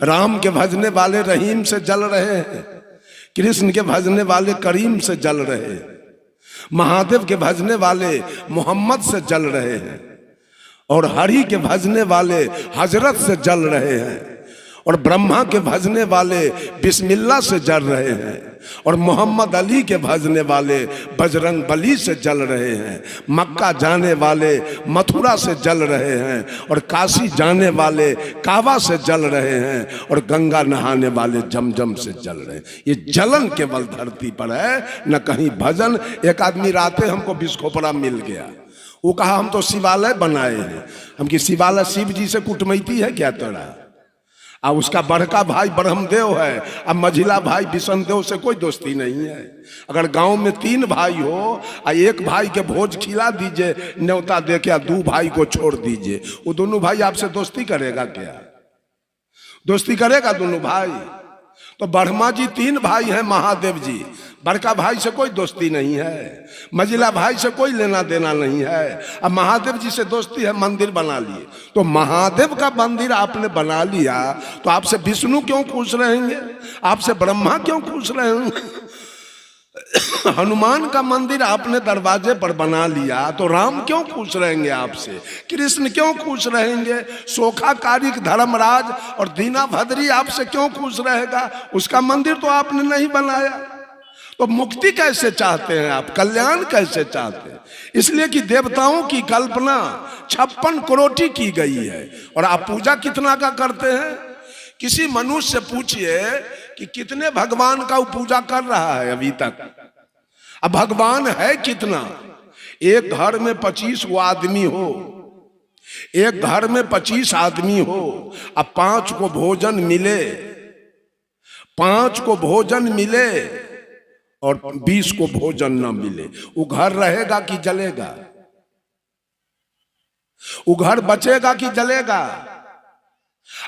राम के भजने वाले रहीम से जल रहे हैं, कृष्ण के भजने वाले करीम से जल रहे हैं, महादेव के भजने वाले मोहम्मद से जल रहे हैं, और हरि के भजने वाले हजरत से जल रहे हैं, और ब्रह्मा के भजने वाले बिस्मिल्लाह से जल रहे हैं, और मोहम्मद अली के भजने वाले बजरंग बली से जल रहे हैं, मक्का जाने वाले मथुरा से जल रहे हैं, और काशी जाने वाले काबा से जल रहे हैं, और गंगा नहाने वाले जमजम से जल रहे हैं। ये जलन केवल धरती पर है, न कहीं भजन। एक आदमी राते हमको बिस्खोपरा मिल गया, वो कहा हम तो शिवालय बनाए हैं। हम कि शिवालय शिव जी से कुटमैती है क्या तेरा? अब उसका बड़का भाई ब्रह्मदेव है, अब मझिला भाई विष्णुदेव से कोई दोस्ती नहीं है। अगर गांव में 3 भाई हो और एक भाई के भोज खिला दीजिए, न्योता दे के 2 भाई को छोड़ दीजिए, वो दोनों भाई आपसे दोस्ती करेगा क्या? दोस्ती करेगा दोनों भाई? तो ब्रह्मा जी 3 भाई हैं, महादेव जी, बड़का भाई से कोई दोस्ती नहीं है, मझिला भाई से कोई लेना देना नहीं है। अब महादेव जी से दोस्ती है, मंदिर बना लिए। तो महादेव का मंदिर आपने बना लिया तो आपसे विष्णु क्यों खुश रहेंगे? आपसे ब्रह्मा क्यों खुश रहेंगे? हनुमान का मंदिर आपने दरवाजे पर बना लिया तो राम क्यों खुश रहेंगे आपसे? कृष्ण क्यों खुश रहेंगे? सोखा कारिक धर्मराज और दीना भद्री आपसे क्यों खुश रहेगा? उसका मंदिर तो आपने नहीं बनाया। तो मुक्ति कैसे चाहते हैं आप? कल्याण कैसे चाहते हैं? इसलिए कि देवताओं की कल्पना 56 करोड़ की गई है, और आप पूजा कितना का करते हैं? किसी मनुष्य से पूछिए कि कितने भगवान का वो पूजा कर रहा है अभी तक। अब भगवान है कितना? एक घर में 25 वो आदमी हो, एक घर में 25 आदमी हो, अब 5 को भोजन मिले, 5 को भोजन मिले और 20 को भोजन न मिले, वो घर रहेगा कि जलेगा? वो घर बचेगा कि जलेगा?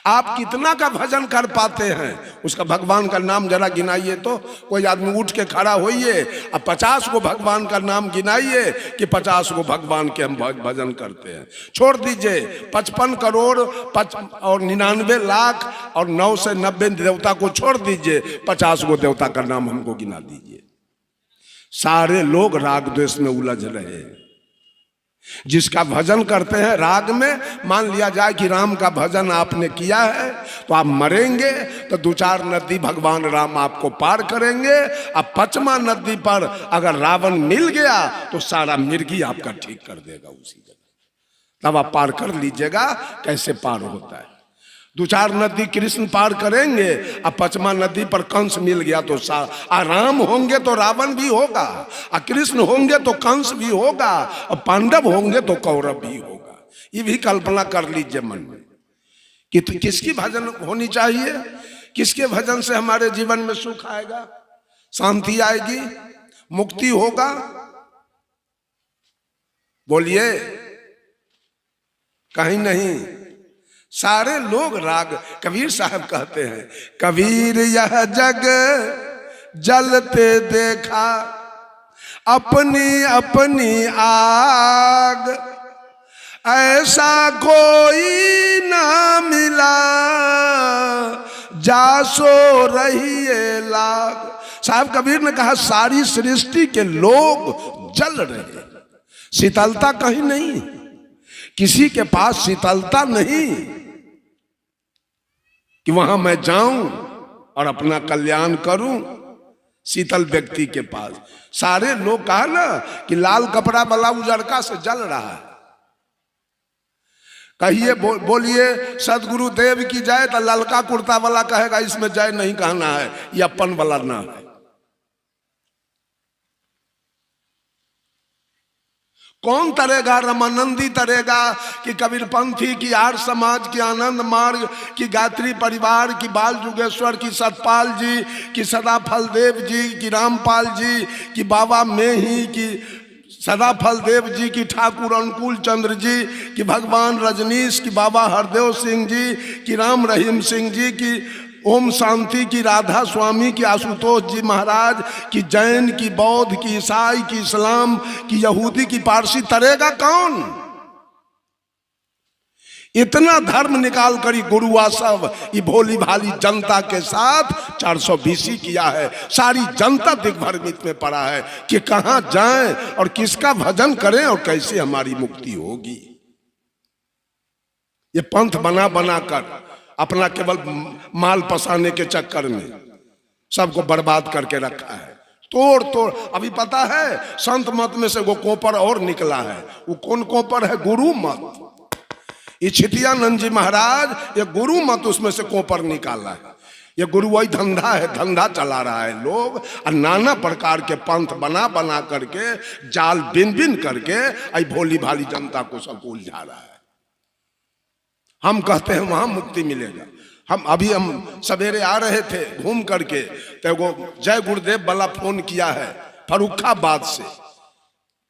आप कितना का भजन कर पाते हैं? उसका भगवान का नाम जरा गिनाइए तो। कोई आदमी उठ के खड़ा होइए, अब 50 को भगवान का नाम गिनाइए कि 50 को भगवान के हम भजन करते हैं। छोड़ दीजिए 55 करोड़ और 99 लाख और 9 से 90 देवता को छोड़ दीजिए, 50 को देवता का नाम हमको गिना दीजिए। सारे लोग राग द्वेष में उलझ रहे हैं। जिसका भजन करते हैं राग में, मान लिया जाए कि राम का भजन आपने किया है तो आप मरेंगे तो 2-4 नदी भगवान राम आपको पार करेंगे। अब 5वां नदी पर अगर रावण मिल गया तो सारा मिर्गी आपका ठीक कर देगा उसी जगह। तब आप पार कर लीजिएगा कैसे पार होता है। 2-4 नदी कृष्ण पार करेंगे, अब 5वां नदी पर कंस मिल गया तो राम होंगे तो रावण भी होगा, और कृष्ण होंगे तो कंस भी होगा, और पांडव होंगे तो कौरव भी होगा। ये भी कल्पना कर लीजिए मन में कि तो किसकी भजन होनी चाहिए, किसके भजन से हमारे जीवन में सुख आएगा, शांति आएगी, मुक्ति होगा। बोलिए, कहीं नहीं। सारे लोग राग, कबीर साहब कहते हैं, कबीर यह जग जलते देखा अपनी अपनी आग, ऐसा कोई ना मिला जा सो रहिए लाग। साहब कबीर ने कहा सारी सृष्टि के लोग जल रहे, शीतलता कहीं नहीं, किसी के पास शीतलता नहीं कि वहां मैं जाऊं और अपना कल्याण करूं। शीतल व्यक्ति के पास सारे लोग कहा ना कि लाल कपड़ा वाला उजड़का से जल रहा है। कहिए बोलिए सदगुरु देव की जय, तो ललका कुर्ता वाला कहेगा इसमें जय नहीं कहना है, ये अपन वाला ना है। कौन तरेगा? रमानंदी तरेगा कि कबीरपंथी की, आर्य समाज की, आनंद मार्ग की, गायत्री परिवार की, बाल जुगेश्वर की, सतपाल जी की, सदाफल देव जी की, रामपाल जी की, बाबा मेही की, सदाफल देव जी की, ठाकुर अनुकूल चंद्र जी की, भगवान रजनीश की, बाबा हरदेव सिंह जी की, राम रहीम सिंह जी की, ओम शांति की, राधा स्वामी की, आशुतोष जी महाराज की, जैन की, बौद्ध की, ईसाई की, इस्लाम की, यहूदी की, पारसी, तरेगा कौन? इतना धर्म निकाल कर गुरुआ सब ये भोली भाली जनता के साथ 420 किया है। सारी जनता दिग्भ्रमित में पड़ा है कि कहां जाएं और किसका भजन करें और कैसे हमारी मुक्ति होगी। ये पंथ बना बना कर अपना केवल माल पसाने के चक्कर में सबको बर्बाद करके रखा है। तोड़ तोड़ अभी पता है संत मत में से वो कोपर और निकला है। वो कौन कोपर है? गुरु मत। ये छितियानंद जी महाराज ये गुरु मत उसमें से कोपर निकाला है। ये गुरु वही धंधा है, धंधा चला रहा है लोग और नाना प्रकार के पंथ बना बना करके जाल बिन बिन करके आई भोली भाली जनता को सब उलझा रहा है। हम कहते हैं वहां मुक्ति मिलेगा। हम सवेरे आ रहे थे घूम करके तो वो जय गुरुदेव वाला फोन किया है फर्रुखाबाद से।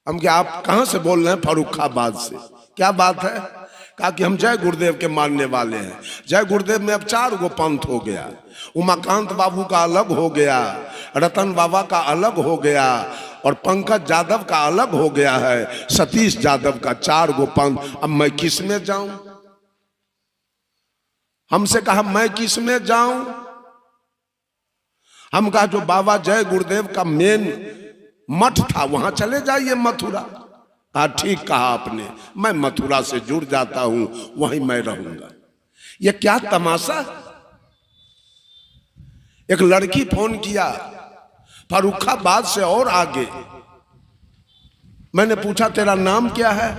हम क्या आप कहां से बोल रहे हैं? फर्रुखाबाद से। क्या बात है? कहा कि हम जय गुरुदेव के मानने वाले हैं। जय गुरुदेव में अब 4 गो पंथ हो गया। उमाकांत बाबू का अलग हो गया, रतन बाबा का अलग हो गया और पंकज यादव का अलग हो गया है, सतीश यादव का 4 गो पंथ। अब मैं किस में जाऊं? हमसे कहा मैं किस में जाऊं? हम कहा जो बाबा जय गुरुदेव का मेन मठ था वहां चले जाइए मथुरा। कहा ठीक कहा आपने, मैं मथुरा से जुड़ जाता हूं, वहीं मैं रहूंगा। ये क्या तमाशा। एक लड़की फोन किया फर्रुखाबाद से और आगे। मैंने पूछा तेरा नाम क्या है?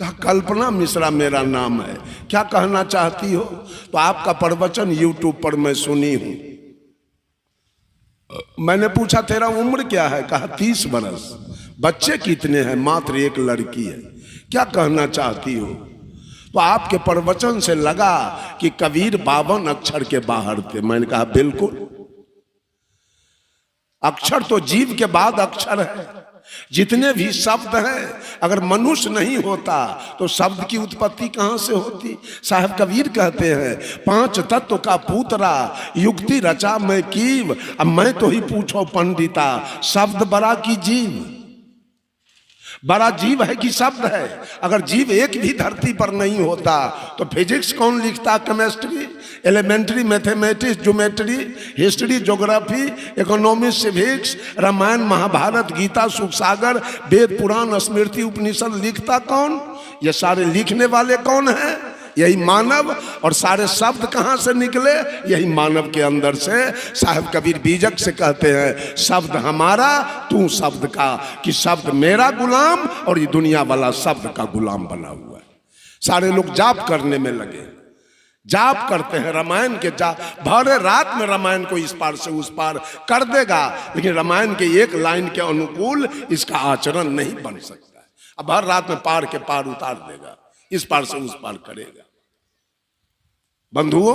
कहा कल्पना मिश्रा मेरा नाम है। क्या कहना चाहती हो? तो आपका प्रवचन यूट्यूब पर मैं सुनी हूं। मैंने पूछा तेरा उम्र क्या है? कहा 30 बरस। बच्चे कितने हैं? मात्र एक लड़की है। क्या कहना चाहती हो? तो आपके प्रवचन से लगा कि कबीर 52 अक्षर के बाहर थे। मैंने कहा बिल्कुल, अक्षर तो जीव के बाद अक्षर है। जितने भी शब्द हैं अगर मनुष्य नहीं होता तो शब्द की उत्पत्ति कहां से होती? साहब कबीर कहते हैं 5 तत्व का पूतरा युक्ति रचा मैं कीव। अब मैं तो ही पूछो पंडिता शब्द बड़ा की जीव? बड़ा जीव है कि शब्द है? अगर जीव एक भी धरती पर नहीं होता तो फिजिक्स कौन लिखता? Chemistry, elementary mathematics, geometry, history, geography, economics, civics, Ramayan Mahabharat, Gita, Sukh Sagar, Veda Purana, स्मृति, उपनिषद लिखता कौन? ये सारे लिखने वाले कौन है? यही मानव। और सारे शब्द कहां से निकले? यही मानव के अंदर से। साहब कबीर बीजक से कहते हैं शब्द हमारा तू शब्द का, कि शब्द मेरा गुलाम और ये दुनिया वाला शब्द का गुलाम बना हुआ है। सारे लोग जाप करने में लगे, जाप करते हैं रामायण के जाप। भरे रात में रामायण को इस पार से उस पार कर देगा, लेकिन रामायण के एक लाइन के अनुकूल इसका आचरण नहीं बन सकता है। अब हर रात में पार के पार उतार देगा, इस पार से उस पार करेगा। बंधुओं,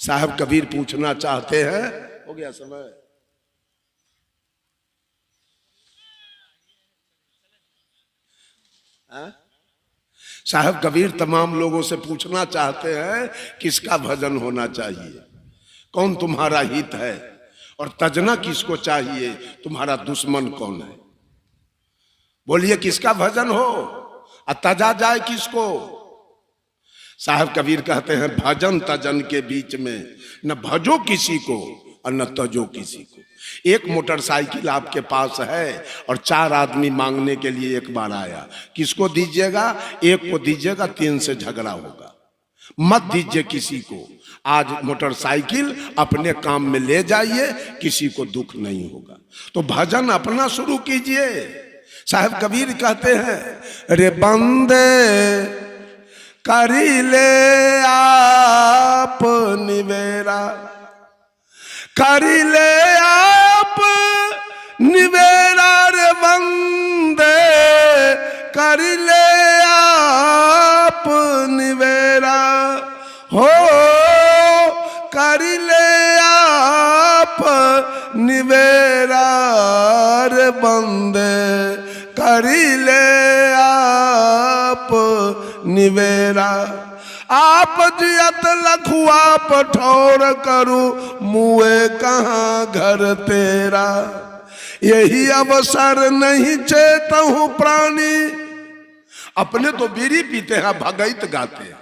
साहब कबीर पूछना चाहते हैं, हो गया समय? साहब कबीर तमाम लोगों से पूछना चाहते हैं किसका भजन होना चाहिए, कौन तुम्हारा हित है और तजना किसको चाहिए, तुम्हारा दुश्मन कौन है। बोलिए किसका भजन हो और तजा जाए किसको। साहब कबीर कहते हैं भजन तजन के बीच में न भजो किसी को और न तजो किसी को। एक मोटरसाइकिल आपके पास है और 4 आदमी मांगने के लिए एक बार आया, किसको दीजिएगा? एक को दीजिएगा, 3 से झगड़ा होगा। मत दीजिए किसी को। आज मोटरसाइकिल अपने काम में ले जाइए, किसी को दुख नहीं होगा। तो भजन अपना शुरू कीजिए। साहब कबीर कहते हैं रे बंदे करी ले आप निवेरा, करी ले आप निवेरा रे बंदे, करी ले आप निवेरा हो, करी ले आप निवेरा रे बंदे, करी ले आप निवेरा। आप जियत लखुआ पठौर करूं, मुए कहाँ घर तेरा। यही अवसर नहीं चेतहूं प्राणी। अपने तो बीड़ी पीते हैं, भगैत गाते हैं,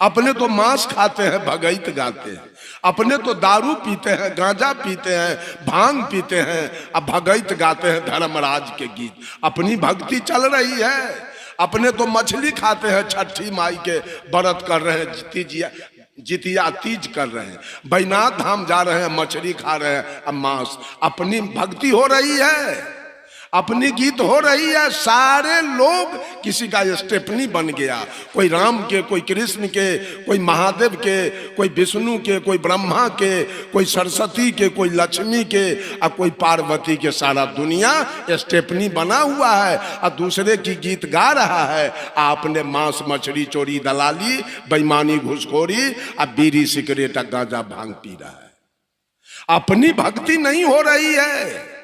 अपने तो मांस खाते हैं, भगैत गाते हैं। अपने तो दारू पीते हैं, गांजा पीते हैं, भांग पीते हैं, अब भगैत गाते हैं धर्मराज के गीत। अपनी भक्ति चल रही है। अपने तो मछली खाते हैं, छठी माई के व्रत कर रहे हैं, जितिया तीज कर रहे हैं, बैजनाथ धाम जा रहे हैं, मछली खा रहे हैं, अब मांस। अपनी भक्ति हो रही है, अपनी गीत हो रही है। सारे लोग किसी का स्टेपनी बन गया, कोई राम के, कोई कृष्ण के, कोई महादेव के, कोई विष्णु के, कोई ब्रह्मा के, कोई सरस्वती के, कोई लक्ष्मी के, और कोई पार्वती के। सारा दुनिया स्टेपनी बना हुआ है और दूसरे की गीत गा रहा है। आपने मांस मछली चोरी दलाली बेईमानी घुसखोरी और बीड़ी सिगरेट गांजा भांग पी रहा है। अपनी भक्ति नहीं हो रही है।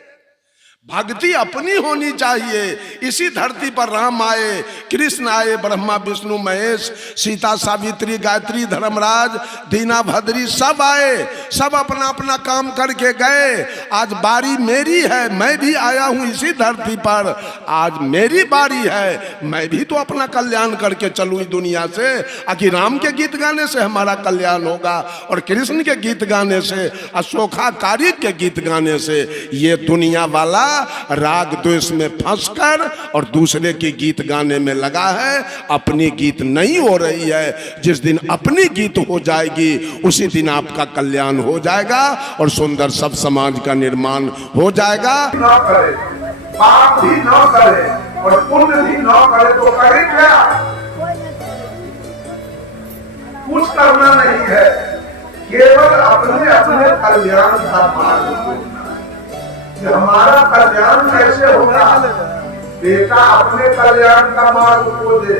भक्ति अपनी होनी चाहिए। इसी धरती पर राम आए, कृष्ण आए, ब्रह्मा विष्णु महेश, सीता सावित्री गायत्री धर्मराज दीना भद्री सब आए, सब अपना अपना काम करके गए। आज बारी मेरी है, मैं भी आया हूं इसी धरती पर, आज मेरी बारी है, मैं भी तो अपना कल्याण करके चलूं इस दुनिया से। आखिर राम के गीत गाने से हमारा कल्याण होगा और कृष्ण के गीत गाने से, अशोकाचार्य के गीत गाने से। ये दुनिया वाला राग द्वेष में फंसकर और दूसरे की गीत गाने में लगा है, अपनी गीत नहीं हो रही है। जिस दिन अपनी गीत हो जाएगी उसी दिन आपका कल्याण हो जाएगा और सुंदर सब समाज का निर्माण हो जाएगा। न करे, पाप भी न करे और पुण्य भी न करे तो करे क्या? कुछ करना नहीं है, केवल अपने अपने कल्याण का मार्ग। हमारा कल्याण कैसे होगा? बेटा अपने कल्याण का मार्ग खोजे,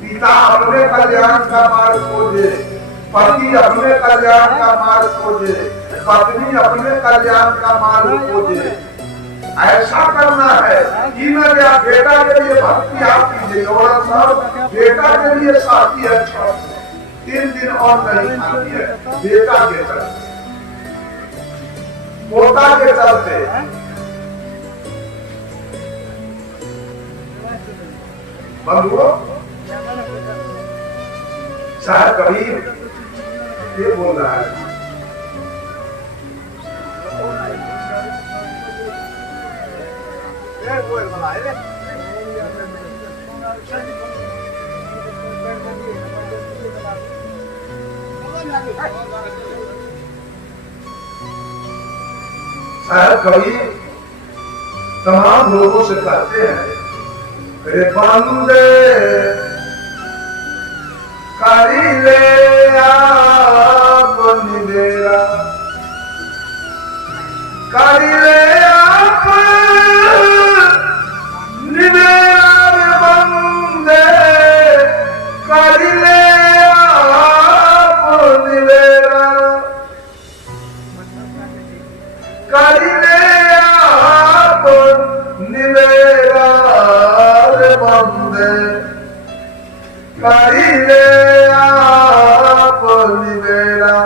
पिता अपने कल्याण का मार्ग खोजे, पति अपने कल्याण का मार्ग खोजे, पत्नी अपने कल्याण का मार्ग खोजे। ऐसा करना है कि न क्या बेटा के लिए भक्ति आप कीजिए और सब बेटा के लिए साथी है, 3 दिन और नहीं खाती है बेटा के चलते, पोता के चलते। बंधुओं, साहब कबीर ये बोल रहा है, साहब कबीर तमाम लोगों से कहते हैं, रे बंदे करी ले आप निवेरा, करी ले आप निवेरा, रे बंदे करी ले आप निवेरा, करी ले आप निवेरा, रे बंदे करी ले आप निवेरा।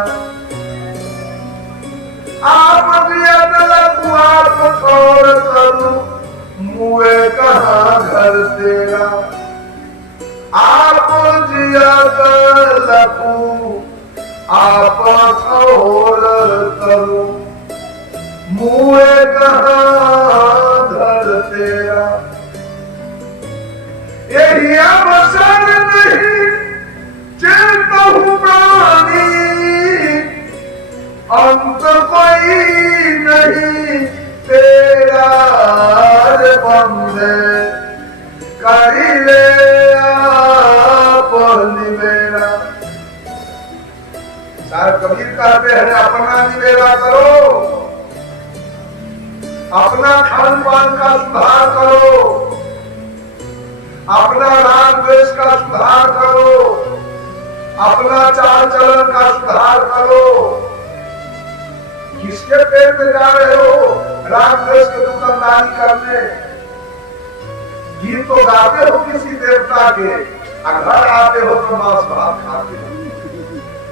आप दिया तलक आप छोड़ करूं, मुए कहाँ घर तेरा। आप जिया तलकू आप छोड़ करूं, मुए कहाँ घर तेरा। यही अवसर नहीं चेतहु प्राणी, अंत कोई नहीं तेरा, रे बंदे करी ले आप निवेरा। साहब कबीर कहते हैं अपना निवेरा करो, अपना खान पान का सुधार करो, अपना राग द्वेष का सुधार करो, अपना चाल चलन का सुधार करो। किसके पेट में जा रहे हो? राग द्वेष की दुकानदारी करने। गीत तो गाते हो किसी देवता के, घर आते हो तो मांस भात खाते हो,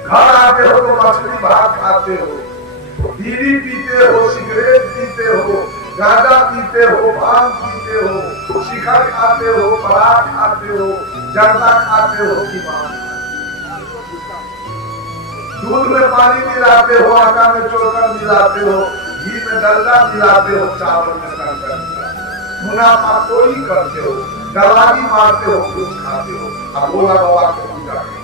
घर आते हो तो मछली भात खाते हो, बीड़ी पीते हो, सिगरेट पीते हो, गांजा पीते हो, भांग पीते हो, शिखर खाते हो, पराग खाते हो, जर्दा खाते हो कि दूध में पानी मिलाते हो, आटा में चोकर मिलाते हो, घी में डलडा मिलाते हो, चावल में कंकर मिलाते हो, मुनाफा कोई करते हो, दलाली मारते हो, कुछ खाते हो। अब बोला बाबा को पूजा करो,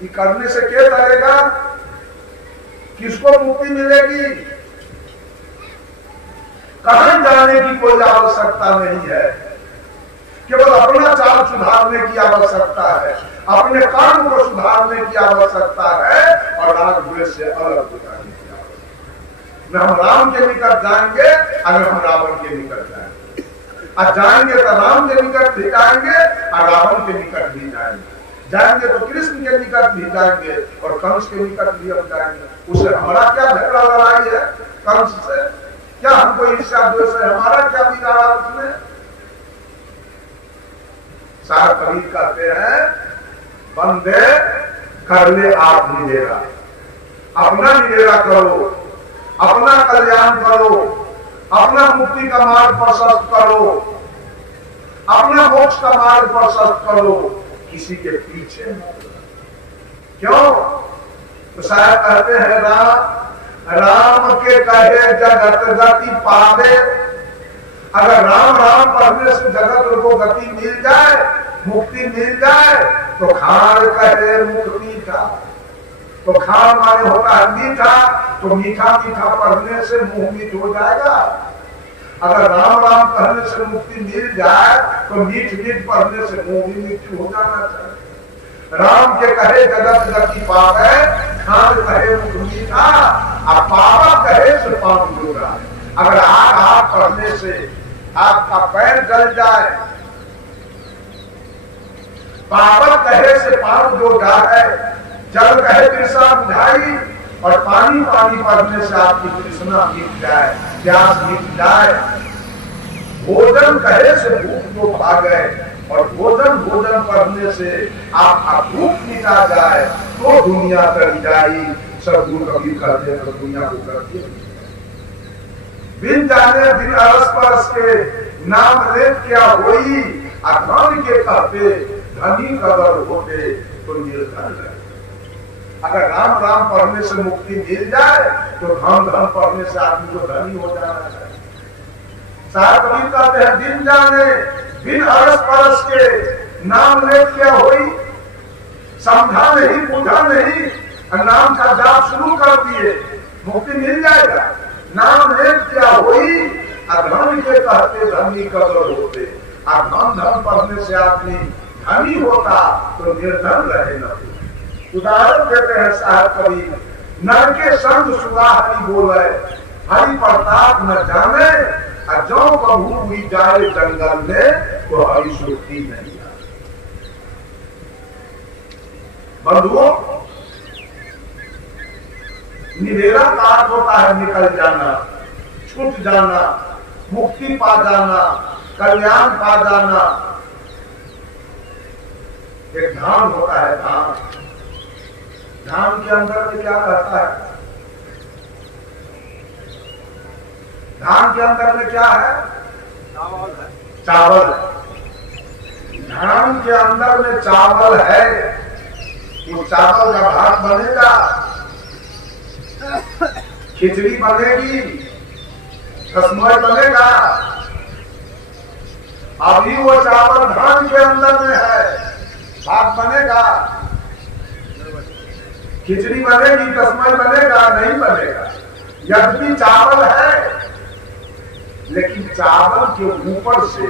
ये करने से क्या लगेगा? किसको मुक्ति मिलेगी? कहां जाने की कोई आवश्यकता नहीं है, केवल अपना चाल सुधारने की आवश्यकता है, अपने कर्म को सुधारने की आवश्यकता है और राग द्वेष से अलग हो जाने की आवश्यकता। न हम राम के निकट जाएंगे अगर हम रावण के निकट जाएंगे, और जाएंगे तो राम के निकट भी जाएंगे और रावण के निकट भी जाएंगे तो कृष्ण के निकट भी जाएंगे और कंस के निकट भी हम जाएंगे। उसे हमारा क्या झगड़ा लड़ाई है कंस से? क्या हमको ईर्ष्या द्वेष है? हमारा क्या बिगाड़ा उसने? सारा कबीर कहते हैं बंदे कर ले आप निवेरा, अपना निवेरा करो, अपना कल्याण करो, अपना मुक्ति का मार्ग प्रशस्त करो, अपना मोक्ष का मार्ग प्रशस्त करो, किसी के पीछे मत। क्यों? तो शायद कहते हैं राम के कहे जगत गति पावे। अगर राम राम पढ़ने से जगत को गति मिल जाए, मुक्ति मिल जाए, तो खान कहे मुख मीठा। तो खान माने होता है मीठा, तो मीठा मीठा पढ़ने से मुंह मीठ हो जाएगा। अगर राम राम पढ़ने से मुक्ति मिल जाए तो मीठ मीठ पढ़ने से मुंह भी मीठ हो जाना चाहिए। राम के कहे जगत गति पावे, खान कहे मुख मीठा, और पावा कहे से पाप जोड़ा। अगर आग पढ़ने से आपका पैर जल जाए, पावर कहे से पाप जो जाए, जल कहे तृष्णा बुझाई, और पानी पानी पढ़ने से आपकी तृष्णा मिट जाए, प्यास मिट जाए। भोजन कहे से भूख जो भागे, और भोजन पढ़ने से आपका भूख मिटा जाए तो दुनिया चली जाई। सब गुरु कभी करते हैं तो दुनिया को करती है। बिन जाने बिन अरस परस के नाम ले क्या होई, धन के कहते धनी कदर होते तो निर्धन रहे। अगर राम राम पढ़ने से मुक्ति मिल जाए तो धन पढ़ने से आदमी को धनी हो जाना चाहिए। साथ कबीर कहते हैं बिन जाने बिन अरस परस के नाम ले क्या होई, समझा नहीं बुझा नहीं, नाम का जाप शुरू कर दिए, मुक्ति मिल जाएगा। नाम ले क्या होई, धन के कहते धनी कदर होते। धन पढ़ने से आदमी धनी होता तो निर्धन रहे न। उदाहरण देते हैं साहब कबीर, नर के संग सुगा हरि बोले, हरि प्रताप न जाने, जो कबू हुई जाए जंगल में तो हरि सुरती नहीं आती। बंधुओं, निवेरा का अर्थ होता है निकल जाना, छूट जाना, मुक्ति पा जाना, कल्याण पा जाना। एक धाम होता है धाम। धाम के अंदर में क्या रहता है? धाम के अंदर में क्या है? चावल। धाम के अंदर में चावल है, वो चावल का भात बनेगा, खिचड़ी बनेगी, रसमलाई बनेगा। अभी वो चावल धाम के अंदर में है, भात बनेगा, खिचड़ी बनेगी, रसमलाई बनेगा, नहीं बनेगा। यद्यपि चावल है, लेकिन चावल के ऊपर से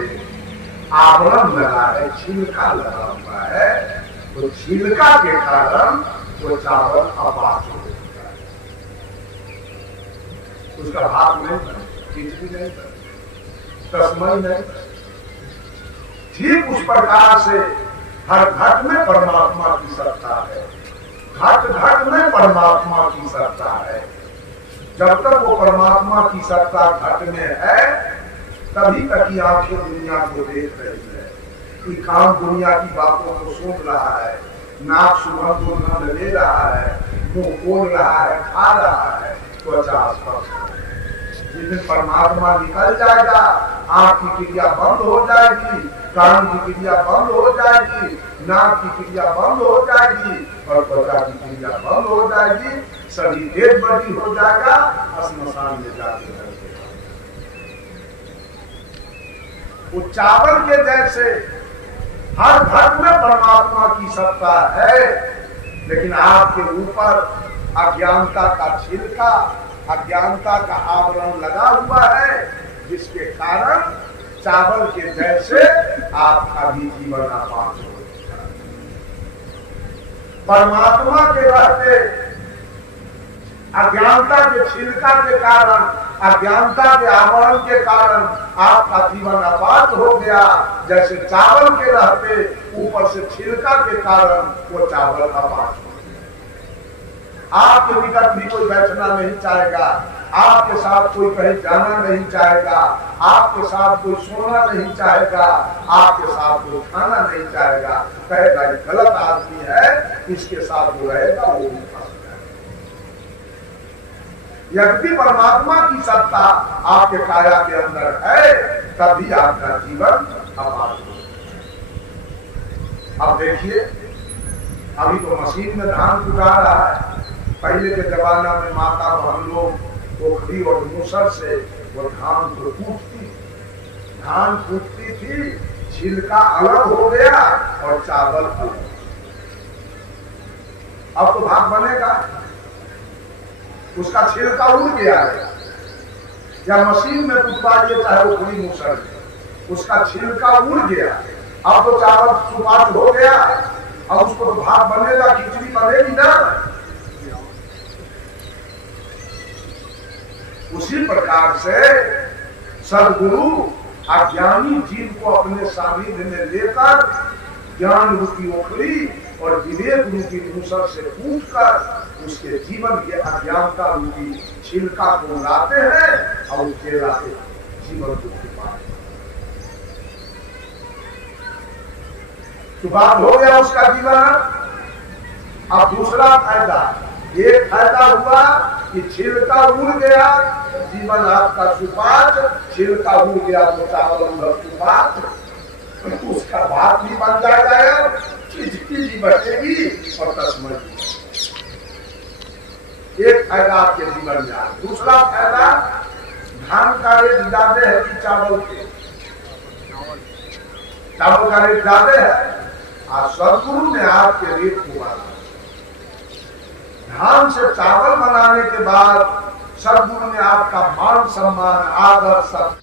आवरण लगा है, छिलका लगा हुआ है, तो छिलका के कारण वो चावल अपाच हो जाता है, उसका भात नहीं बने, खिचड़ी नहीं बने, रसमलाई नहीं बने। ठीक उस प्रकार से हर घट में परमात्मा की सत्ता है, घट घट में परमात्मा की सत्ता है। जब तक वो परमात्मा की सत्ता घट में है, तभी तक की आंखें दुनिया को देख रही है, कि कान दुनिया की बातों को सुन रहा है, नाक सुगंध दुर्गंध ले रहा है, मुंह बोल रहा है, खा रहा है, त्वचा स्पर्श। जिस दिन परमात्मा निकल जाएगा, आंख की क्रिया बंद हो जाएगी, कान की क्रिया बंद हो जाएगी, नाक की क्रिया बंद हो जाएगी और त्वचा की क्रिया बंद हो जाएगी, सभी डेड बॉडी हो जाएगा, श्मशान में जाके रह जाएगा। वो चावल के जैसे हर घर में परमात्मा की सत्ता है, लेकिन आपके ऊपर अज्ञानता का छिलका, अज्ञानता का आवरण लगा हुआ है, जिसके कारण चावल के जैसे आपका भी जीवन आपात हो जाता है। परमात्मा के रहते अज्ञानता के छिलका के कारण, अज्ञानता के आवरण के कारण आपका जीवन आपात हो गया। जैसे चावल के रहते ऊपर से छिलका के कारण वो चावल आपात हो गया। आपके निकट भी कोई बैठना नहीं चाहेगा, आपके साथ कोई कहीं जाना नहीं चाहेगा, आपके साथ कोई सोना नहीं चाहेगा, आपके साथ कोई खाना नहीं चाहेगा, कहेगा ये गलत आदमी है, इसके साथ वो रहेगा वो भी फंस जाएगा। यदि परमात्मा की सत्ता आपके काया के अंदर है, तभी आपका जीवन आबाद हो। अब देखिए, अभी तो मशीन में धान कुटा रहा है, पहले के जमाना में माता बहन लोग पोखरी और मूसर से वो धान को कूटती थी, छिलका अलग हो गया और चावल अलग। अब तो भात बनेगा, उसका छिलका उड़ गया है, या मशीन में कुटवाइए चाहे वो पूरी मूसर में, उसका छिलका उड़ गया। अब तो चावल सुपाच हो गया, अब उसको तो भात बनेगा, खिचड़ी बनेगी ना। उसी प्रकार से सदगुरु अज्ञानी जीव को अपने सानिध्य में लेकर ज्ञान रूपी ओखली और विवेक रूपी मूसर से कूटकर उसके जीवन के अज्ञानता रूपी छिलका को लाते हैं और उसके लाते जीवन को पाते। तो बात हो गया उसका जीवन। अब दूसरा फायदा, एक फायदा हुआ कि छिलका उड़ गया, जीवन आपका सुपाच, छिलका उड़ गया तो चावल सुपाच, उसका भात भी बन जाएगा, खिचड़ी बचेगी और तस्मय। एक फायदा आपके जीवन में आ। दूसरा फायदा, धान का रेट ज्यादा है कि चावल के? चावल का रेट ज्यादा है, और सदगुरु ने आपके रेट को बढ़ाया। धान से चावल बनाने के बाद सदगुरु ने आपका मान सम्मान, आदर, सब